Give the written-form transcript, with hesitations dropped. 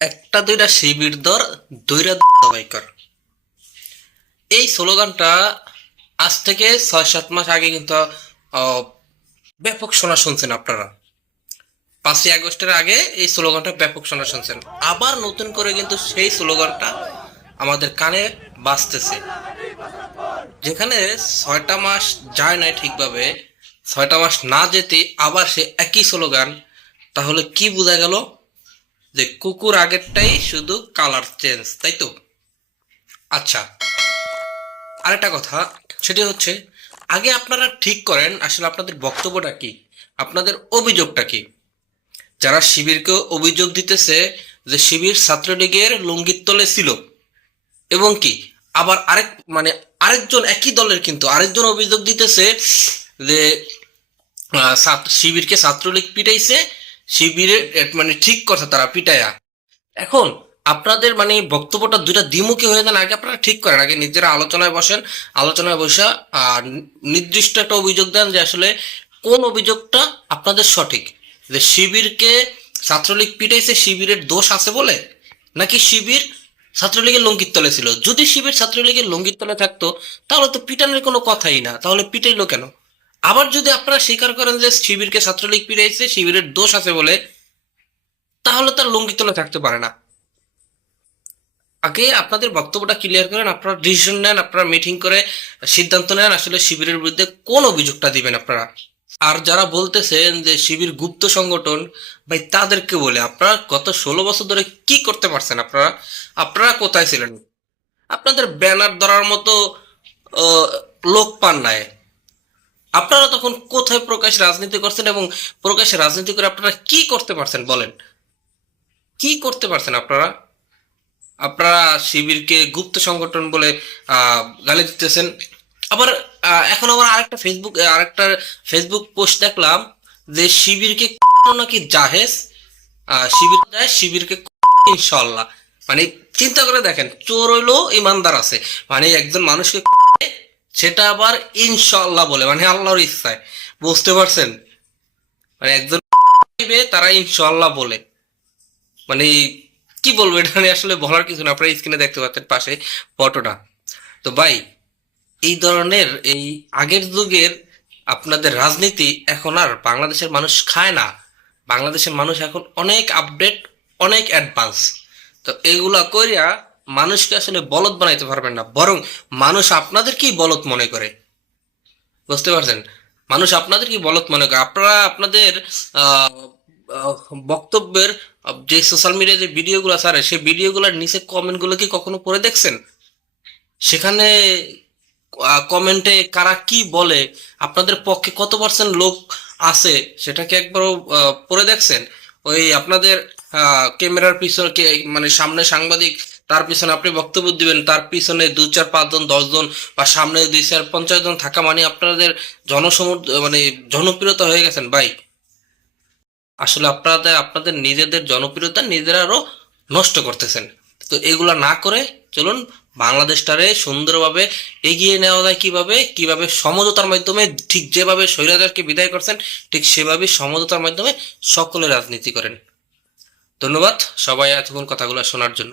একটা দুইটা শিবির দর দৈরা দবাই কর। এই স্লোগানটা আজ থেকে 6-7 মাস আগে কিন্তু আহ, ব্যাপক শোনা শুনছেন আপনারা। 5ই আগস্টের আগে এই স্লোগানটা ব্যাপক শোনা শুনছেন। আবার নতুন করে কিন্তু সেই স্লোগানটা আমাদের কানে বাজতেছে। যেখানে 6টা মাস যায় নাই ঠিকভাবে, 6টা মাস না যেতে আবার সে একই স্লোগান। তাহলে কি বোঝা গেল? যে কুকুর আগেরটাই, শুধু কালার চেঞ্জ, তাই তো? আচ্ছা, আরেকটা কথা, সেটি হচ্ছে, আগে আপনারা ঠিক করেন আসলে আপনাদের বক্তব্যটা কি, আপনাদের অভিযোগটা কি। যারা শিবিরকে অভিযোগ দিতেছে যে শিবির ছাত্রলীগের লুঙ্গির তলে ছিল, এবং কি আবার আরেকজন একই দলের কিন্তু আরেকজন অভিযোগ দিতেছে যে শিবিরকে ছাত্রলীগ পিটাইছে, শিবিরের ঠিক কথা তারা পিটায়া। এখন আপনাদের বক্তব্যটা দুইটা দ্বিমুখী হয়ে যান। আগে আপনারা ঠিক করেন, আগে নিজেরা আলোচনায় বসেন, আলোচনায় বসে নির্দিষ্ট একটা অভিযোগ দেন যে আসলে কোন অভিযোগটা আপনাদের সঠিক, যে শিবিরকে ছাত্রলীগ পিটাইছে শিবিরের দোষ আছে বলে, নাকি শিবির ছাত্রলীগের লঙ্গির তলে ছিল। যদি শিবির ছাত্রলীগের লঙ্গির তলে থাকতো তাহলে তো পিটানোর কোনো কথাই না, তাহলে পিটাইলো কেন? আবার যদি আপনারা স্বীকার করেন যে শিবিরকে ছাত্রলীগ পিটাইছে শিবিরের দোষ আছে বলে, তাহলে তার লঙ্গির তলে থাকতে পারে না। আগে আপনাদের বক্তব্যটা ক্লিয়ার করেন, আপনারা ডিসিশন নেন, আপনারা মিটিং করে সিদ্ধান্ত নেন আসলে শিবিরের বিরুদ্ধে কোন অভিযোগটা দিবেন আপনারা। আর যারা বলতেছেন যে শিবির গুপ্ত সংগঠন, ভাই তাদেরকে বলে আপনারা গত 16 বছর ধরে কি করতে পারছেন? আপনারা আপনারা কোথায় ছিলেন? আপনাদের ব্যানার ধরার মতো আহ, লোক পান নাই। আপনারা তখন কোথায় প্রকাশ রাজনীতি করছেন, এবং প্রকাশ্যে রাজনীতি করে আপনারা কি করতে পারছেন বলেন? কি করতে পারছেন আপনারা? আপনারা শিবিরকে গুপ্ত সংগঠন বলে গালি দিতেছেন। আবার এখন আবার আরেকটা ফেসবুক পোস্ট দেখলাম যে শিবিরকে নাকি জাহেজ, শিবির যায় শিবিরকে ইনশাল্লাহ। মানে চিন্তা করে দেখেন, চোর হইলো ইমানদার আছে, একজন মানুষকে সেটা আবার ইনশাল্লাহ বলে, আল্লাহর ইচ্ছায়। বুঝতে পারছেন? একজন তারা ইনশাল্লাহ বলে, মানে কি বলবো, এটা নিয়ে আসলে বলার কিছু না। আপনারা স্ক্রিনে দেখতে পাচ্ছেন পাশে ফটোটা। তো ভাই, এই ধরনের এই আগের যুগের আপনাদের রাজনীতি এখন আর বাংলাদেশের মানুষ খায় না। বাংলাদেশের মানুষ এখন অনেক আপডেট, অনেক অ্যাডভান্স। তো এগুলা কইরা মানুষকে আসলে বলদ বানাইতে পারবেন না, বরং মানুষ আপনাদেরকেই বলদ মনে করে। বুঝতে পারছেন? মানুষ আপনাদের কি বলদ মনে করে। আপনারা আপনাদের আহ, আহ, বক্তব্যের যে সোশ্যাল মিডিয়ায় যে ভিডিওগুলো ছাড়ে, সেই ভিডিওগুলোর নিচে কমেন্টগুলো কি কখনো পড়ে দেখছেন? সেখানে কমেন্টে কারা কি বলে, আপনাদের পক্ষে কত পার্সেন্ট লোক আছে, সেটা কি একবারও পড়ে দেখছেন? ওই আপনাদের ক্যামেরার পিছনে সামনে সাংবাদিক, তার পিছনে আপনি বক্তব্য দিবেন, তার পিছনে 2, 4, 5 জন 10 জন, বা সামনে 2, 4, 50 জন থাকা আপনাদের জনপ্রিয়তা হয়ে গেছেন ভাই। আসলে আপনারা আপনাদের নিজেদের জনপ্রিয়তা নিজেরা আরো নষ্ট করতেছেন। তো এগুলা না করে চলুন, বাংলাদেশটারে সুন্দরভাবে এগিয়ে নেওয়া যায় কিভাবে, কিভাবে সমঝোতার মাধ্যমে, ঠিক যেভাবে স্বৈরাচারকে বিদায় করছেন ঠিক সেভাবে সমঝোতার মাধ্যমে সকলে রাজনীতি করেন। ধন্যবাদ সবাই এতক্ষণ কথাগুলো শোনার জন্য।